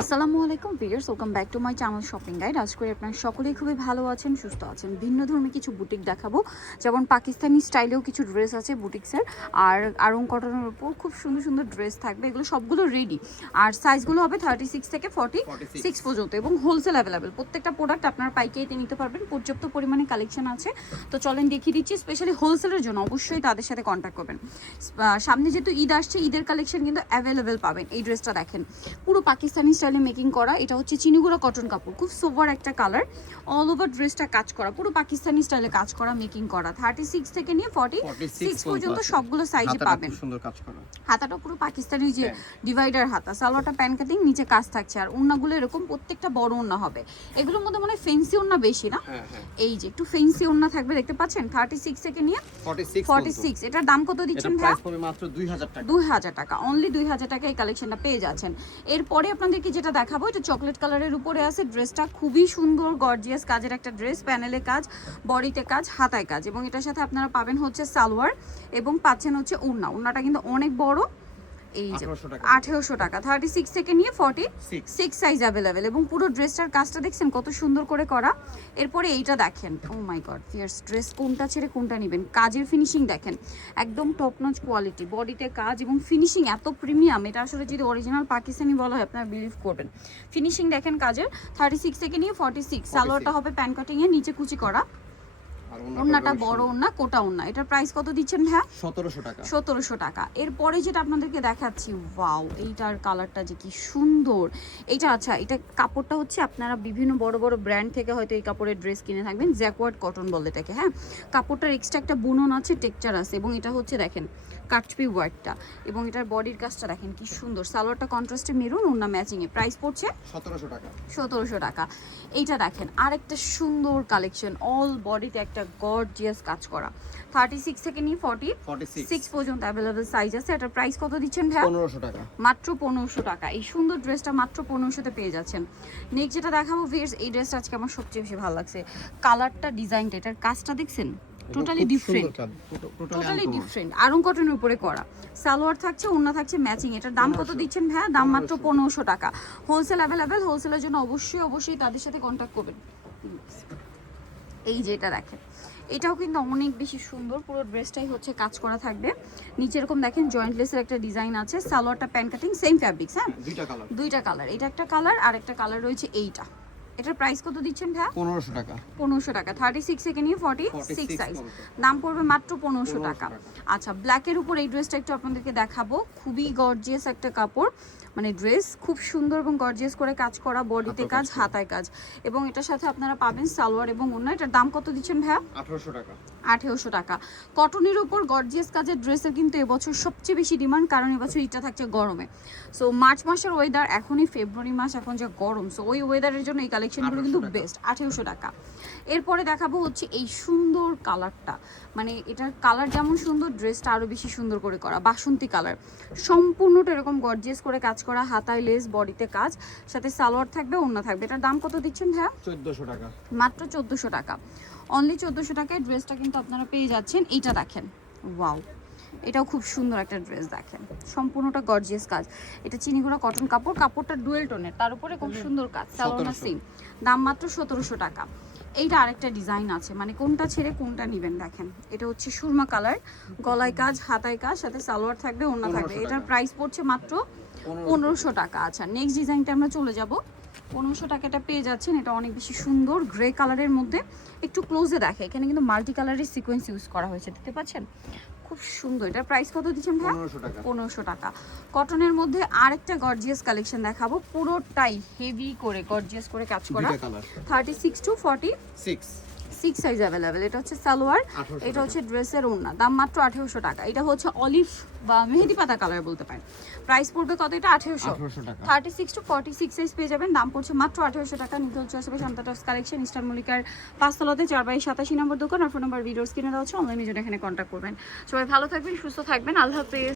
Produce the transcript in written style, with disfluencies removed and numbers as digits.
আসসালামু আলাইকুম viewers, welcome back to my channel shopping guide. আজ করে আপনারা সকলেই খুবই ভালো আছেন, সুস্থ আছেন। ভিন্ন ধর্মী কিছু বুটিক দেখাবো, যেমন পাকিস্তানি স্টাইলেও কিছু ড্রেস আছে বুটিক্সের, আর আড়ং কটনের উপর খুব সুন্দর সুন্দর ড্রেস থাকবে। এগুলো সবগুলো রেডি, আর সাইজগুলো হবে 36 থেকে 46 পর্যন্ত, এবং হোলসেল অ্যাভেলেবেল। প্রত্যেকটা প্রোডাক্ট আপনারা পাইকারিতে নিতে পারবেন, পর্যাপ্ত পরিমাণে কালেকশন আছে। তো চলেন দেখিয়ে দিচ্ছি। স্পেশালি হোলসেলের জন্য অবশ্যই তাদের সাথে কন্ট্যাক্ট করবেন। সামনে যেহেতু ঈদ আসছে, ঈদের কালেকশন কিন্তু অ্যাভেলেবেল পাবেন। এই ড্রেসটা দেখেন, পুরো পাকিস্তানি স্টাইলে মেকিং করা। এটা হচ্ছে চিনিগুড়া কটন কাপড়, খুব সোভার একটা কালার। অল ওভার ড্রেসটা কাজ করা, পুরো পাকিস্তানি স্টাইলে কাজ করা, মেকিং করা। 36 থেকে নিয়ে 46 পর্যন্ত সবগুলো সাইজে পাবেন। সুন্দর কাজ করা, হাতাটা পুরো পাকিস্তানি যে ডিভাইডার হাতা, সালোয়ারটা প্যান কাটিং, নিচে কাজ থাকছে। আর ওন্নাগুলো এরকম প্রত্যেকটা বড় ওন্না হবে। এগুলোর মধ্যে মনে হয় ফেন্সি ওন্না বেশি না? এই যে একটু ফেন্সি ওন্না থাকবে, দেখতে পাচ্ছেন। 36 থেকে নিয়ে 46। এটার দাম কত দিচ্ছেন ভাই? প্রাইস পড়বে মাত্র 2000 টাকা। 2000 টাকা, অনলি 2000 টাকা এই কালেকশনটা পেয়ে যাচ্ছেন। এরপরে আপনাদেরকে যেটা দেখাবো, এটা চকলেট কালারের উপরে আছে। ড্রেসটা খুবই সুন্দর, গর্জিয়াস কাজের একটা ড্রেস। প্যানেলে কাজ, বডিতে কাজ, হাতায় কাজ, এবং এটার সাথে আপনারা পাবেন হচ্ছে সালোয়ার, এবং পাচ্ছেন হচ্ছে ওড়না। ওড়নাটা কিন্তু অনেক বড়। এই যে 1800 টাকা, 36 থেকে নিয়ে 46 সাইজ অ্যাভেলেবেল, এবং পুরো ড্রেসটার কাজটা দেখছেন কত সুন্দর করে করা। এরপরে এইটা দেখেন, ও মাই গড ফিয়ার্স, ড্রেস কোনটা ছেড়ে কোনটা নেবেন। কাজের ফিনিশিং দেখেন, একদম টপ নচ কোয়ালিটি, বডিতে কাজ এবং ফিনিশিং এত প্রিমিয়াম। এটা আসলে যদি অরিজিনাল পাকিস্তানি বলা হয় আপনারা বিলিভ করবেন। ফিনিশিং দেখেন কাজের। 36 থেকে নিয়ে 46। সালোয়ারটা হবে প্যান কাটিং এর, নিচে কুচি করা। ওন্নাটা বড় ওন্না, কোটা ওন্না। এটার প্রাইস কত দিচ্ছেন ভাইয়া? 1700 টাকা। 1700 টাকা। এরপরে যেটা আপনাদেরকে দেখাচ্ছি, ওয়াও, এইটার কালারটা যে কি সুন্দর। এইটা আচ্ছা, এটা কাপড়টা হচ্ছে আপনারা বিভিন্ন বড় বড় ব্র্যান্ড থেকে হয়তো এই কাপড়ের ড্রেস কিনে থাকবেন, জ্যাকওয়ার্ড কটন বলে এটাকে। হ্যাঁ, কাপড়টার এক্সট্রা একটা বুনন আছে, টেক্সচার আছে, এবং এটা হচ্ছে দেখেন কাটপি ওয়ার্কটা, এবং এটার বডির কাজটা দেখেন কি সুন্দর। সালোয়ারটা কন্ট্রাস্টে মেরুন, ওন্না ম্যাচিং এ। প্রাইস পড়ছে 1700 টাকা। 1700 টাকা। এইটা দেখেন, আরেকটা সুন্দর কালেকশন, অল বডিতে একটা গর্জিয়াস কাজ করা। 36 থেকে নিয়ে 46 পর্যন্ত অ্যাভেলেবল সাইজ আছে। এটার প্রাইস কত দিচ্ছেন ভাই? 1500 টাকা। মাত্র 1500 টাকা। এই সুন্দর ড্রেসটা মাত্র 1500 তে পেয়ে যাচ্ছেন। নেক্সট যেটা দেখাবো ভিউয়ার্স, এই ড্রেসটা আজকে আমার সবচেয়ে বেশি ভালো লাগছে। কালারটা, ডিজাইনটা, এটার কাজটা দেখছেন টোটালি ডিফারেন্ট, টোটালি ডিফারেন্ট। আড়ং কটনের উপরে করা, সালোয়ার থাকছে, ওড়না থাকছে ম্যাচিং। এটার দাম কত দিচ্ছেন ভাইয়া? দাম মাত্র 1500 টাকা। হোলসেল অ্যাভেলেবেল, হোলসেলের জন্য অবশ্যই তাদের সাথে কন্ট্যাক্ট করবেন। এই যে এটা দেখেন, এটাও কিন্তু অনেক বেশি সুন্দর। পুরো ড্রেসটাই হচ্ছে কাজ করা থাকবে। নিচে এরকম দেখেন জয়েন্টলেসের একটা ডিজাইন আছে। সালোয়ারটা প্যান কাটিং, সেম ফ্যাব্রিক্স। হ্যাঁ, দুইটা কালার। এটা একটা কালার, আর একটা কালার রয়েছে এইটা। এটার প্রাইস কত দিচ্ছেন ভাইয়া? 1500 টাকা। 1500 টাকা। 36 থেকে নিয়ে 46 সাইজ, দাম পড়বে মাত্র 1500 টাকা। আচ্ছা, ব্ল্যাকের উপর এই ড্রেসটা একটু আপনাদেরকে দেখাবো। খুবই গর্জিয়াস একটা কাপড়, মানে ড্রেস খুব সুন্দর এবং গর্জিয়াস করে কাজ করা, বডিতে কাজ, হাতায় কাজ, এবং এটার সাথে আপনারা পাবেন সালোয়ার এবং ওড়না। এটার দাম কত দিচ্ছেন ভাইয়া? 1800 টাকা। 1800 টাকা। কটনের উপর গর্জিয়াস কাজের ড্রেসের কিন্তু এবছর সবচেয়ে বেশি ডিমান্ড, কারণ এবছর এটা থাকছে গরমে। সো মার্চ মাসের ওয়েদার, এখনই ফেব্রুয়ারি মাস, এখন যে গরম, সো ওই ওয়েদারের জন্য এই কালেকশনগুলো কিন্তু বেস্ট। 1800 টাকা। এরপরে দেখাবো হচ্ছে এই সুন্দর কালারটা, মানে এটার কালার যেমন সুন্দর, ড্রেসটা আরও বেশি সুন্দর করে করা। বাসন্তী কালার, সম্পূর্ণটা এরকম গর্জিয়াস করে কাজ করা, হাতায় লেস, বডিতে কাজ, সাথে সালোয়ার থাকবে, ওড়না থাকবে। এটার দাম কত দিচ্ছেন ভাইয়া? 1400 টাকা। মাত্র 1400 টাকা। অনলি 1400 টাকায় ড্রেসটা কিন্তু আপনারা পেয়ে যাচ্ছেন। এইটা দেখেন, ওয়াও, এটাও খুব সুন্দর একটা ড্রেস। দেখেন সম্পূর্ণটা গর্জিয়াস কাজ। এটা চিনিগুড়া কটন কাপড়, কাপড়টা ডুয়েল টোনের, তার উপরে খুব সুন্দর কাজ। সালোয়ার সেম, দাম মাত্র 1700 টাকা। এইটা আরেকটা ডিজাইন আছে, মানে কোনটা ছেড়ে কোনটা নেবেন। দেখেন, এটা হচ্ছে সুরমা কালার, গলায় কাজ, হাতায় কাজ, সাথে সালোয়ার থাকবে, ওড়না থাকবে। এটার প্রাইস পড়ছে মাত্র 1500 টাকা। আচ্ছা, নেক্সট ডিজাইনটা আমরা চলে যাব। 1500 টাকাটা পেয়ে যাচ্ছেন। এটা অনেক বেশি সুন্দর, গ্রে কালারের মধ্যে। একটু ক্লোজে দেখে, এখানে কিন্তু মাল্টি কালারের সিকোয়েন্স ইউজ করা হয়েছে, দেখতে পাচ্ছেন, খুব সুন্দর। এটার প্রাইস কত দিচ্ছেন ভাই? 1500 টাকা। 1500 টাকা। কটনের মধ্যে আরেকটা গর্জিয়াস কালেকশন দেখাবো, পুরোটাই হেভি করে গর্জিয়াস করে কাজ করা। 36 টু 46 সাইজ অ্যাভেলেবেল। এটা হচ্ছে সালোয়ার, এটা হচ্ছে ড্রেসের ওড়না। দাম মাত্র 1800 টাকা। এটা হচ্ছে অলিভ বা মেহেদি পাতা কালার বলতে পারেন। প্রাইস পড়বে কত? এটা 1800 টাকা। 36 টু 46 সাইজ পেয়ে যাবেন। দাম পড়ছে মাত্র 1800 টাকা। নিতে হচ্ছে আসবে শান্তা টপস কালেকশন, ইস্টার মল্লিকার 5 তলাতে 4/87 নম্বর দোকান। আর ফোন নাম্বার ভিডিওস কিনে দেওয়া হচ্ছে, অনলাইনে জন্য এখানে কন্ট্যাক্ট করবেন। সবাই ভালো থাকবেন, সুস্থ থাকবেন, আল্লাহ হাফেজ।